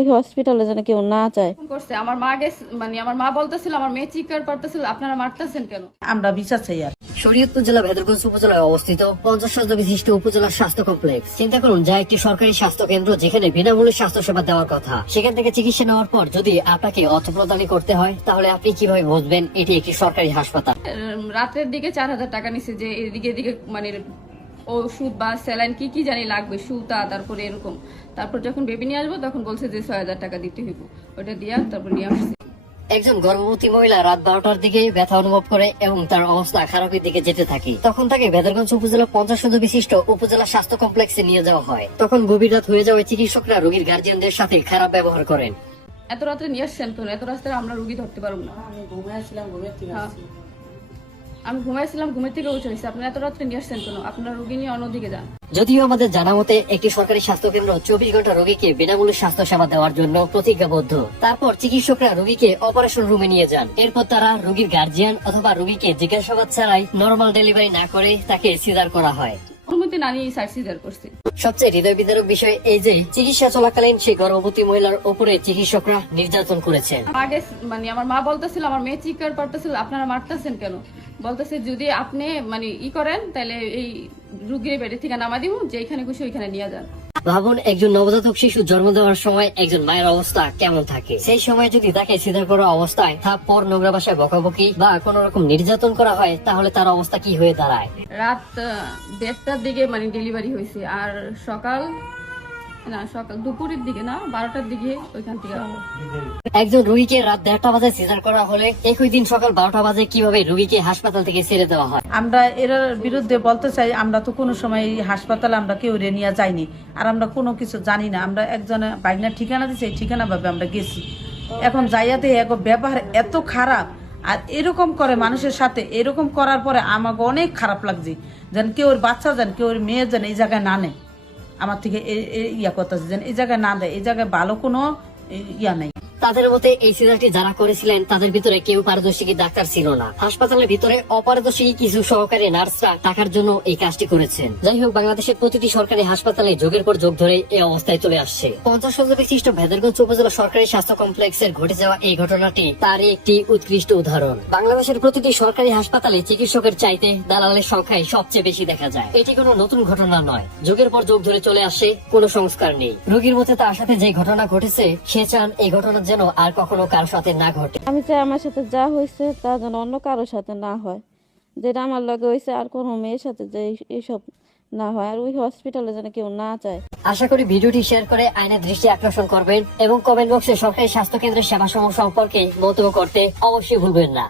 ওই হসপিটালে যেন কেউ না যায়। করছে আমার মা গেছে মানে আমার মা বলতেছিল আমার মেয়ে চিৎকার করতেছিল আপনারা মারতেছেন কেন? আমরা বিচার চাই আর। শরীয়তপুর জেলা ভেদরগঞ্জ উপজেলায় অবস্থিত পঞ্চাশ বিশিষ্ট উপজেলা স্বাস্থ্য কমপ্লেক্স। চিন্তা করুন যা একটি সরকারি স্বাস্থ্য কেন্দ্র যেখানে বিনামূল্যে স্বাস্থ্য সেবা দেওয়ার কথা। সেখান থেকে চিকিৎসা নেওয়ার পর যদি আপনাকে অর্থ প্রদানই করতে হয় তাহলে আপনি কীভাবে বুঝবেন এটি একটি সরকারি হাসপাতাল? রাতের দিকে চার হাজার টাকা নিছে যে এদিকে এদিকে মানে ওষুধ বা স্যালাইন কি কি জানি লাগবে সুতা তারপরে এরকম। তারপর যখন বেবি নিয়ে আসব তখন বলছে যে ছয় হাজার টাকা দিতে হইব। ওটা দিয়া তারপর নিয়ে আসছি। একজন গর্ভবতী মহিলা রাত বারোটার দিকে ব্যথা অনুভব করে এবং তার অবস্থা খারাপের দিকে যেতে থাকে। তখন তাকে বেদরগঞ্জ উপজেলা পঞ্চাশ সদস্য বিশিষ্ট উপজেলা স্বাস্থ্য কমপ্লেক্সে নিয়ে যাওয়া হয়। তখন গভীর রাত হয়ে যাওয়ায় চিকিৎসকরা রোগীর গার্জিয়ানদের সাথে খারাপ ব্যবহার করেন। এত রাত্রে নিয়ে আসছেন তো এত রাস্তায় আমরা রুগী ধরতে পারব না। আমি ঘুমিয়েছিলাম ঘুমের থেকে হ্যাঁ। আমি ঘুমাইছিলাম, ঘুমের থেকে উঠে হয়েছে আপনারা এত রাত্রে নিয়ে আসছেন কেন? আপনারা রোগী নিয়ে অন্যদিকে যান। যদিও আমাদের জানা মতে, একটি সরকারি স্বাস্থ্য কেন্দ্র চব্বিশ ঘণ্টা রোগীকে বিনামূল্যে স্বাস্থ্য সেবা দেওয়ার জন্য প্রতিজ্ঞাবদ্ধ। তারপর চিকিৎসকরা রোগীকে অপারেশন রুমে নিয়ে যান। এরপর তারা রোগীর গার্জিয়ান অথবা রোগীকে জিজ্ঞাসাবাদ ছাড়াই নর্মাল ডেলিভারি না করে তাকে সিজার করা হয়। অনুমতি না নিয়ে সার্সিজার করছি। সবচেয়ে হৃদয় বিদারক বিষয় এই যে চিকিৎসা চলাকালীন সেই গর্ভবতী মহিলার উপরে চিকিৎসকরা নির্যাতন করেছেন। আগে মানে আমার মা বলতেছিল আমার মেয়ে চিৎকার করতেছিল আপনারা মারতেছেন কেন? বলতেছে যদি আপনি মানে ই করেন তাহলে এই রুগীর বেডে থেকে নামা দিব যেখানে খুশি ওইখানে নিয়ে যান। ভাবুন, একজন নবজাতক শিশু জন্ম দেওয়ার সময় একজন মায়ের অবস্থা কেমন থাকে? সেই সময় যদি তাকে সিধা করা অবস্থায় থাপ্পর নোংরা বাসায় বকাবকি বা কোন রকম নির্যাতন করা হয়, তাহলে তার অবস্থা কি হয়ে দাঁড়ায়? রাত দেড়টার দিকে মানে ডেলিভারি হয়েছে। আর সকাল না সকাল দুপুরের দিকে না বারোটার দিকে ওইখান থেকে একজন রোগীকে রাত দেড়টা বাজে সিজার করা হলে একই দিন সকাল বারোটা বাজে কীভাবে রোগীকে হাসপাতাল থেকে ছেড়ে দেওয়া হয়? আমরা এর বিরুদ্ধে বলতে চাই আমরা তো কোনো সময় এই হাসপাতালে আমরা কেউ রে নিয়ে যাইনি। আর আমরা কোনো কিছু জানি না। আমরা একজনে বাইকনার ঠিকানা দিচ্ছি এই ঠিকানা ভাবে আমরা গেছি। এখন যাইয়াতে এক ব্যবহার এত খারাপ। আর এরকম করে মানুষের সাথে এরকম করার পরে আমাকে অনেক খারাপ লাগছে। যেন কেউ ওর বাচ্চা যেন কেউ ওর মেয়ে যেন এই জায়গায় না নেয়। আমার থেকে ইয়া করতেছে যেন এই জায়গায় না দেয়, এই জায়গায় ভালো কোনো ইয়া নেই। তাদের মতে এই সিজারটি যারা করেছিলেন, তাদের ভিতরে কেউ পারদর্শী ডাক্তার ছিল না। হাসপাতালের ভিতরে অপারদর্শী কিছু সহকারী নার্সরা টাকার জন্য এই কাজটি করেছেন। যাই হোক, বাংলাদেশের প্রতিটি সরকারি হাসপাতালে যোগের পর যোগ ধরে এই অবস্থায় চলে আসছে। পঞ্চাশ হাজার বিশিষ্ট ভেদরগঞ্জ উপজেলা সরকারি স্বাস্থ্য কমপ্লেক্সের ঘটে যাওয়া এই ঘটনাটি তারই একটি উৎকৃষ্ট উদাহরণ। বাংলাদেশের প্রতিটি সরকারি হাসপাতালে চিকিৎসকের চাইতে দালালের সংখ্যাই সবচেয়ে বেশি দেখা যায়। এটি কোনো নতুন ঘটনা নয়। যুগের পর যুগ ধরে চলে আসে, কোনো সংস্কার নেই। রোগীর মধ্যে তার সাথে যে ঘটনা ঘটেছে, সে চান এই ঘটনা যেন আর কখনো কারও সাথে না ঘটে। আমি চাই আমার সাথে যা হয়েছে তা যেন অন্য কারোর সাথে না হয়। যেটা আমার লগে হয়েছে আর কোনো মেয়ের সাথে যে এইসব না হয় আর ওই হসপিটালে যেন কেউ না চায় আশা করি ভিডিওটি শেয়ার করে আইনের দৃষ্টি আকর্ষণ করবেন এবং কমেন্ট বক্সে সরকারি স্বাস্থ্য কেন্দ্রের সেবা সমূহ সম্পর্কে মন্তব্য করতে অবশ্যই ভুলবেন না।